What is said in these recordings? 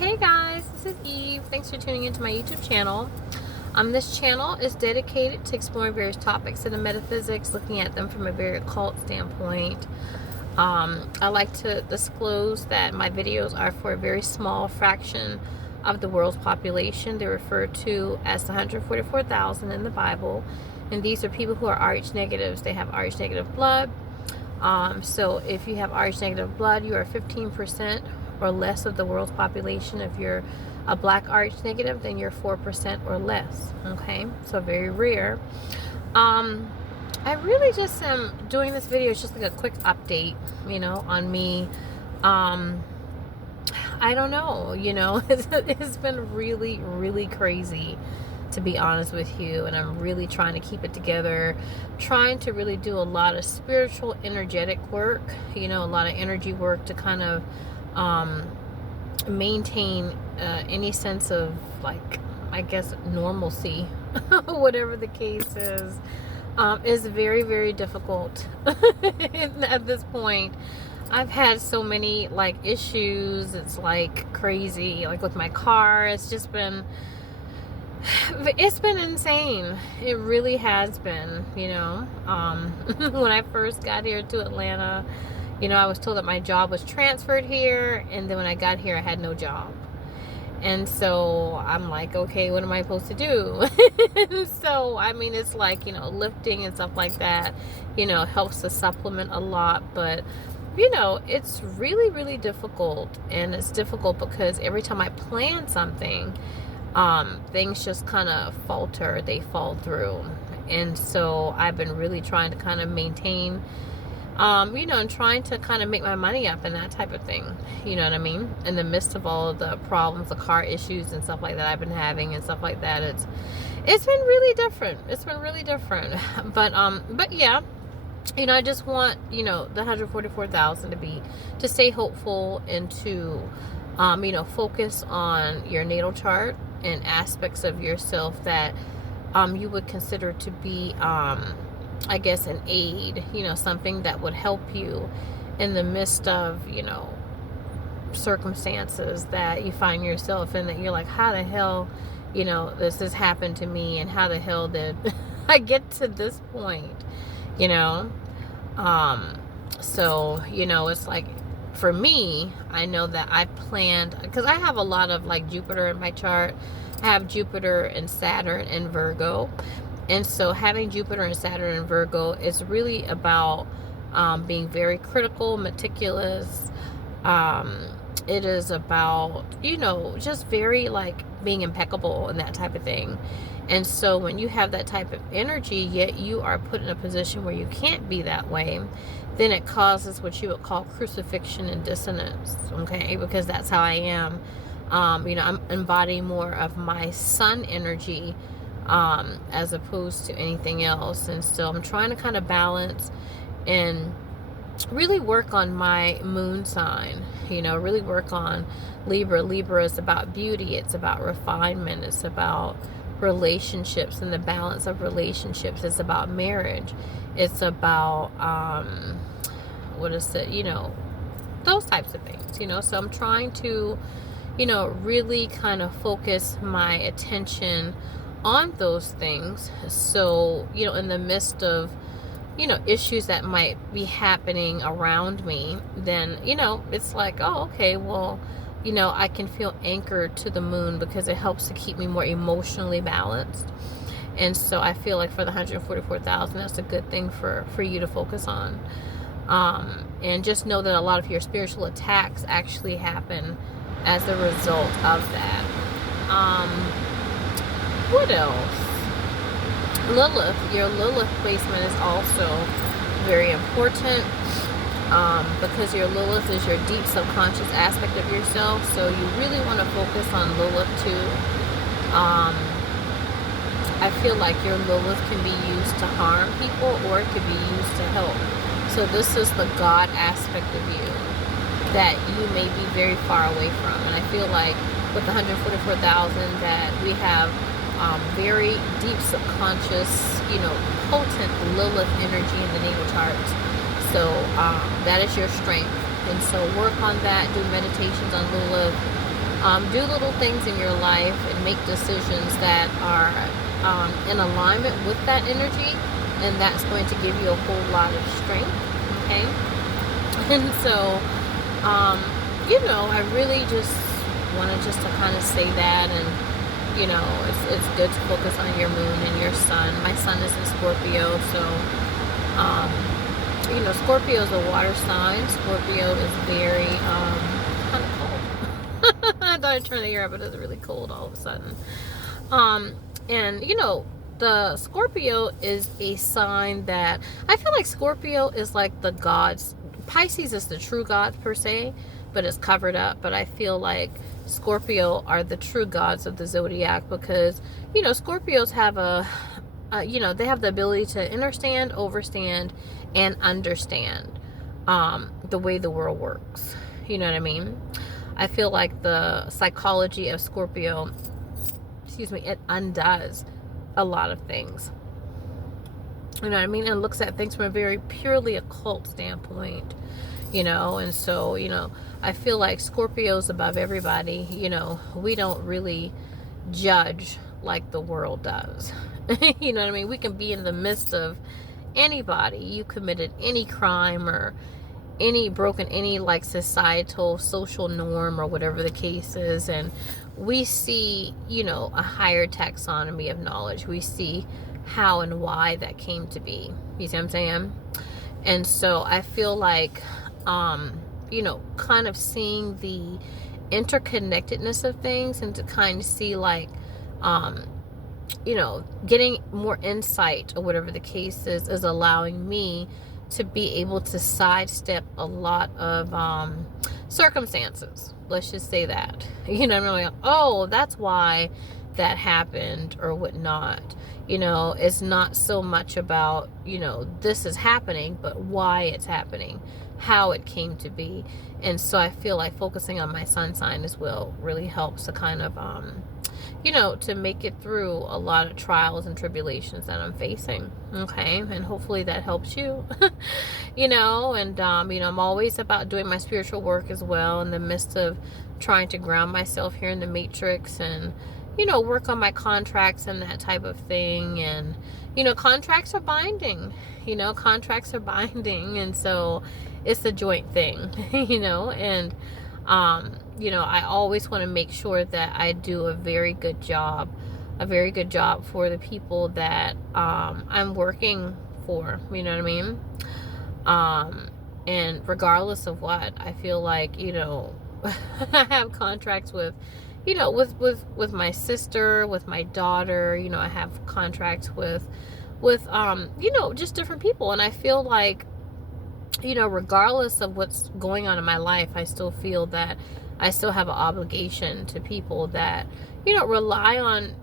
Hey guys, this is Eve. Thanks for tuning into my YouTube channel. This channel is dedicated to exploring various topics in the metaphysics, looking at them from a very occult standpoint. I like to disclose that my videos are for a very small fraction of the world's population. They're referred to as the 144,000 in the Bible, and these are people who are Rh negatives. They have Rh negative blood. So if you have Rh negative blood, you are 15% or less of the world's population. If you're a black Rh negative, then you're 4% or less. Okay, so very rare. I really just am doing this video. It's just like a quick update, on me. I don't know, it's been really, really crazy, to be honest with you, and I'm really trying to keep it together, trying to really do a lot of spiritual energetic work, a lot of energy work to kind of maintain any sense of, like, I guess, normalcy, whatever the case is very, very difficult at this point. I've had so many, like, issues. It's like crazy, like with my car. It's been insane. It really has been, when I first got here to Atlanta, I was told that my job was transferred here, and then when I got here, I had no job. And so I'm like, okay, what am I supposed to do? So, I mean, it's like, lifting and stuff like that, helps to supplement a lot, but it's really, really difficult. And it's difficult because every time I plan something, things just kind of falter, they fall through. And so I've been really trying to kind of maintain, and trying to kind of make my money up and that type of thing, you know what I mean? In the midst of all of the problems, the car issues and stuff like that I've been having and stuff like that, it's been really different. It's been really different. But yeah, I just want, the 144,000 to stay hopeful and to, focus on your natal chart and aspects of yourself that, you would consider to be, I guess, an aid, something that would help you in the midst of, circumstances that you find yourself in, that you're like, how the hell, this has happened to me, and how the hell did I get to this point, so, it's like, for me, I know that I planned, because I have a lot of, like, Jupiter in my chart. I have Jupiter and Saturn and Virgo. And so having Jupiter and Saturn and Virgo is really about being very critical, meticulous. It is about, just very, like, being impeccable and that type of thing. And so when you have that type of energy, yet you are put in a position where you can't be that way, then it causes what you would call crucifixion and dissonance, okay? Because that's how I am. I'm embodying more of my sun energy, as opposed to anything else. And so I'm trying to kind of balance and really work on my moon sign, really work on Libra. Libra is about beauty. It's about refinement. It's about relationships and the balance of relationships. It's about marriage. It's about, those types of things, so I'm trying to, really kind of focus my attention on those things. So, in the midst of, issues that might be happening around me, then, it's like, oh, okay, well, I can feel anchored to the moon because it helps to keep me more emotionally balanced. And so I feel like for the 144,000, that's a good thing for you to focus on. And just know that a lot of your spiritual attacks actually happen as a result of that. What else? Lilith, your Lilith placement is also very important, because your Lilith is your deep subconscious aspect of yourself. So you really want to focus on Lilith too. I feel like your Lilith can be used to harm people, or it could be used to help. So this is the God aspect of you that you may be very far away from. And I feel like with the 144,000 that we have very deep subconscious, potent Lilith energy in the natal charts. So that is your strength. And so work on that. Do meditations on Lilith. Do little things in your life and make decisions that are in alignment with that energy, and that's going to give you a whole lot of strength. Okay. And so, I really just wanted just to kind of say that. And it's good to focus on your moon and your sun. My sun is in Scorpio, so Scorpio is a water sign. Scorpio is very kind of cold. I thought I'd turn the air up, but it's really cold all of a sudden. And the Scorpio is a sign that I feel like Scorpio is like the gods. Pisces is the true gods per se, but it's covered up. But I feel like Scorpio are the true gods of the zodiac, because Scorpios have they have the ability to understand, overstand, and understand the way the world works. You know what I mean? I feel like the psychology of Scorpio, it undoes a lot of things. You know what I mean? And looks at things from a very purely occult standpoint, and so, I feel like Scorpio's above everybody. We don't really judge like the world does. You know what I mean? We can be in the midst of anybody. You committed any crime or broken any like societal social norm or whatever the case is, and we see a higher taxonomy of knowledge. We see how and why that came to be. You see what I'm saying? And so I feel like kind of seeing the interconnectedness of things, and to kind of see like getting more insight or whatever the case is allowing me to be able to sidestep a lot of circumstances. Let's just say that. I'm like, oh, that's why that happened or whatnot. It's not so much about, this is happening, but why it's happening, how it came to be. And so I feel like focusing on my sun sign as well really helps to kind of, to make it through a lot of trials and tribulations that I'm facing. Okay. And hopefully that helps you, and, I'm always about doing my spiritual work as well, in the midst of trying to ground myself here in the matrix, and, work on my contracts and that type of thing. And, contracts are binding, contracts are binding. And so it's a joint thing, and, I always want to make sure that I do a very good job for the people that I'm working for, you know what I mean? And regardless of what, I feel like, I have contracts with, with my sister, with my daughter, I have contracts with just different people. And I feel like, regardless of what's going on in my life, I still feel that I still have an obligation to people that, rely on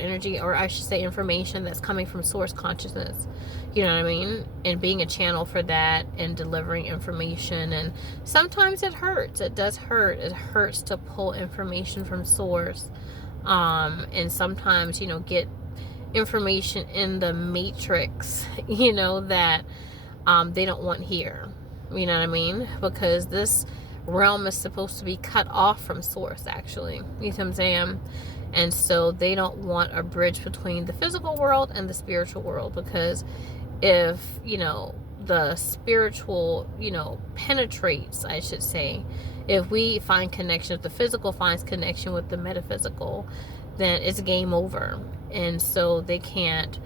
energy, or I should say information that's coming from source consciousness. You know what I mean? And being a channel for that and delivering information. And sometimes it hurts. It does hurt. It hurts to pull information from source. And sometimes, get information in the matrix, that they don't want here. You know what I mean? Because this realm is supposed to be cut off from source, actually. You know what I'm saying? And so they don't want a bridge between the physical world and the spiritual world, because if, the spiritual, penetrates, I should say, if we find connection, if the physical finds connection with the metaphysical, then it's game over. And so they can't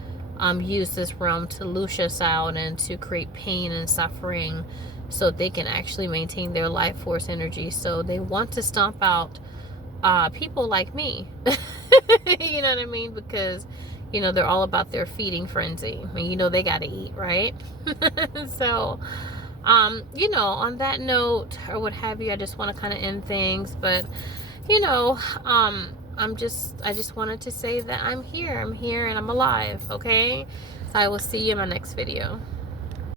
use this realm to loose us out and to create pain and suffering, so they can actually maintain their life force energy. So they want to stomp out people like me. You know what I mean? Because, they're all about their feeding frenzy. I mean, they got to eat, right? So, on that note or what have you, I just want to kind of end things. But, I just wanted to say that I'm here and I'm alive. Okay. So I will see you in my next video.